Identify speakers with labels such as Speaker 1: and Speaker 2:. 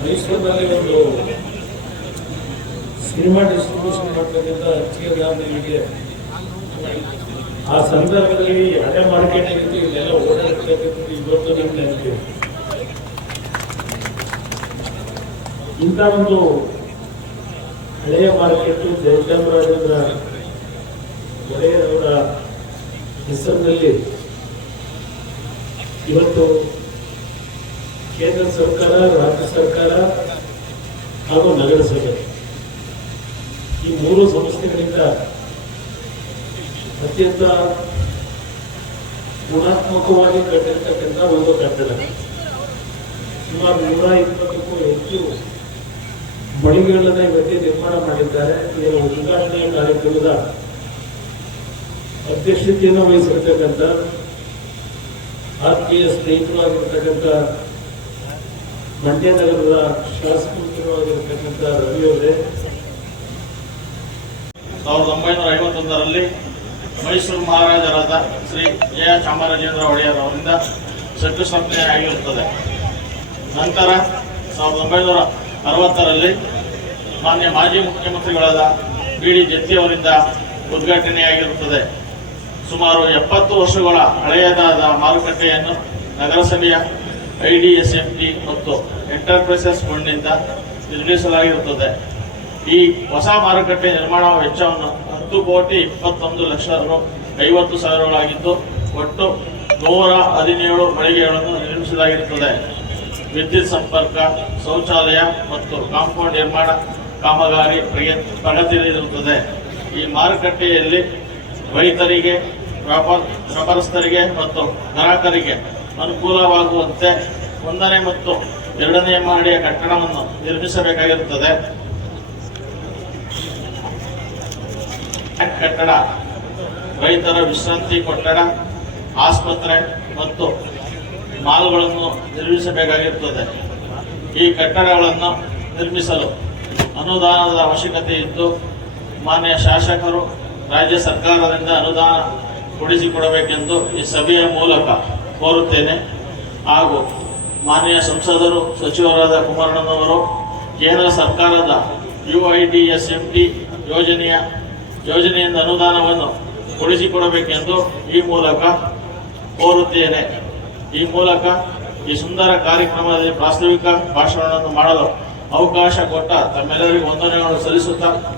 Speaker 1: ಮೈಸೂರಿನಲ್ಲಿ ಒಂದು cinema distribution ಮಾಡ್ತಕ್ಕಂಥ ನಿಮಗೆ ಆ ಸಂದರ್ಭದಲ್ಲಿ ಹಳೆ ಆಗಿತ್ತು ಇದೆಲ್ಲ ಓಡಾಡ್ತಕ್ಕಂಥದ್ದು ಇವತ್ತು ನಮ್ಗೆ ನೆನಪಿದೆ ಇಂಥ ಒಂದು ಹಳೆಯ ಮಾರ್ಕೆಟ್ ಜಯಚಾಮರಾಜೇಂದ್ರ ಒಡೆಯರವರ ಹೆಸರಿನಲ್ಲಿ ಇವತ್ತು ಕೇಂದ್ರ ಸರ್ಕಾರ, ರಾಜ್ಯ ಸರ್ಕಾರ ಹಾಗೂ ನಗರಸಭೆ ಈ ಮೂರು ಸಂಸ್ಥೆಗಳಿಂದ ಅತ್ಯಂತ ಗುಣಾತ್ಮಕವಾಗಿ ಕಟ್ಟಿರ್ತಕ್ಕಂಥ ಒಂದು ಕಟ್ಟಡ. ಸುಮಾರು ನೂರ ಇಪ್ಪತ್ತಕ್ಕೂ ಹೆಚ್ಚು ಮಳಿಗೆಗಳನ್ನೇ ಇವತ್ತೇ ನಿರ್ಮಾಣ ಮಾಡಿದ್ದಾರೆ. ಇದರ ಉದ್ಘಾಟನೆಯ ಕಾರ್ಯಕ್ರಮದ ಅಧ್ಯಕ್ಷತೆಯನ್ನು ವಹಿಸಿರ್ತಕ್ಕಂಥ ಆತ್ಮೀಯ ಸ್ನೇಹಿತರು ಆಗಿರ್ತಕ್ಕಂಥ ಮಂಡ್ಯ ನಗರದ ಅವರೇ.
Speaker 2: ಸಾವಿರದ ಒಂಬೈನೂರ ಐವತ್ತೊಂದರಲ್ಲಿ ಮೈಸೂರು ಮಹಾರಾಜರಾದ ಶ್ರೀ ಎ ಎ ಚಾಮರಾಜೇಂದ್ರ ಒಡೆಯರ್ ಅವರಿಂದ ಶಂಕುಸ್ಥಾಪನೆ ಆಗಿರುತ್ತದೆ ನಂತರ ಸಾವಿರದ ಒಂಬೈನೂರ ಅರವತ್ತರಲ್ಲಿ ಮಾನ್ಯ ಮಾಜಿ ಮುಖ್ಯಮಂತ್ರಿಗಳಾದ ಬಿ ಡಿ ಅವರಿಂದ ಉದ್ಘಾಟನೆಯಾಗಿರುತ್ತದೆ. ಸುಮಾರು ಎಪ್ಪತ್ತು ವರ್ಷಗಳ ಹಳೆಯದಾದ ಮಾರುಕಟ್ಟೆಯನ್ನು ನಗರಸಭೆಯ ಐಡಿಎಸ್ಎಂಟಿ ಮತ್ತು ಎಂಟರ್ಪ್ರೈಸಸ್ ಫಂಡ್ನಿಂದ ನಿರ್ಮಿಸಲಾಗಿರುತ್ತದೆ. ಈ ಹೊಸ ಮಾರುಕಟ್ಟೆ ನಿರ್ಮಾಣ ವೆಚ್ಚವನ್ನು ಹತ್ತು ಕೋಟಿ ಇಪ್ಪತ್ತೊಂದು ಲಕ್ಷ ರು ಐವತ್ತು ಸಾವಿರಗಳಾಗಿದ್ದು, ಒಟ್ಟು ನೂರ ಹದಿನೇಳು ಮಳಿಗೆಗಳನ್ನು ನಿರ್ಮಿಸಲಾಗಿರುತ್ತದೆ. ವಿದ್ಯುತ್ ಸಂಪರ್ಕ, ಶೌಚಾಲಯ ಮತ್ತು ಕಾಂಪೌಂಡ್ ನಿರ್ಮಾಣ ಕಾಮಗಾರಿ ಪ್ರಗ- ಪ್ರಗತಿಯಲ್ಲಿರುತ್ತದೆ. ಈ ಮಾರುಕಟ್ಟೆಯಲ್ಲಿ ರೈತರಿಗೆ, ವ್ಯಾಪಾರ, ವ್ಯಾಪಾರಸ್ಥರಿಗೆ ಮತ್ತು ಗ್ರಾಹಕರಿಗೆ ಅನುಕೂಲವಾಗುವಂತೆ ಒಂದನೇ ಮತ್ತು ಎರಡನೇ ಮಹಡಿಯ ಕಟ್ಟಡವನ್ನು ನಿರ್ಮಿಸಬೇಕಾಗಿರುತ್ತದೆ. ಕಟ್ಟಡ ರೈತರ ವಿಶ್ರಾಂತಿ ಕೊಠಡ, ಆಸ್ಪತ್ರೆ ಮತ್ತು ಮಾಲ್ಗಳನ್ನು ನಿರ್ಮಿಸಬೇಕಾಗಿರುತ್ತದೆ. ಈ ಕಟ್ಟಡಗಳನ್ನು ನಿರ್ಮಿಸಲು ಅನುದಾನದ ಅವಶ್ಯಕತೆ ಇದ್ದು, ಮಾನ್ಯ ಶಾಸಕರು ರಾಜ್ಯ ಸರ್ಕಾರದಿಂದ ಅನುದಾನ ಕೊಡಿಸಿಕೊಡಬೇಕೆಂದು ಈ ಸಭೆಯ ಮೂಲಕ ಕೋರುತ್ತೇನೆ. ಹಾಗೂ ಮಾನ್ಯ ಸಂಸದರು, ಸಚಿವರಾದ ಕುಮಾರಣ್ಣನವರು, ಕೇಂದ್ರ ಸರ್ಕಾರದ U I D S M T ಯೋಜನೆಯ, ಯೋಜನೆಯಿಂದ ಅನುದಾನವನ್ನು ಕೊಡಿಸಿಕೊಡಬೇಕೆಂದು ಈ ಮೂಲಕ ಕೋರುತ್ತೇನೆ. ಈ ಮೂಲಕ ಈ ಸುಂದರ ಕಾರ್ಯಕ್ರಮದಲ್ಲಿ ಪ್ರಾಸ್ತಾವಿಕ ಭಾಷಣವನ್ನು ಮಾಡಲು ಅವಕಾಶ ಕೊಟ್ಟ ತಮ್ಮೆಲ್ಲರಿಗೂ ವಂದನೆಗಳನ್ನು ಸಲ್ಲಿಸುತ್ತಾ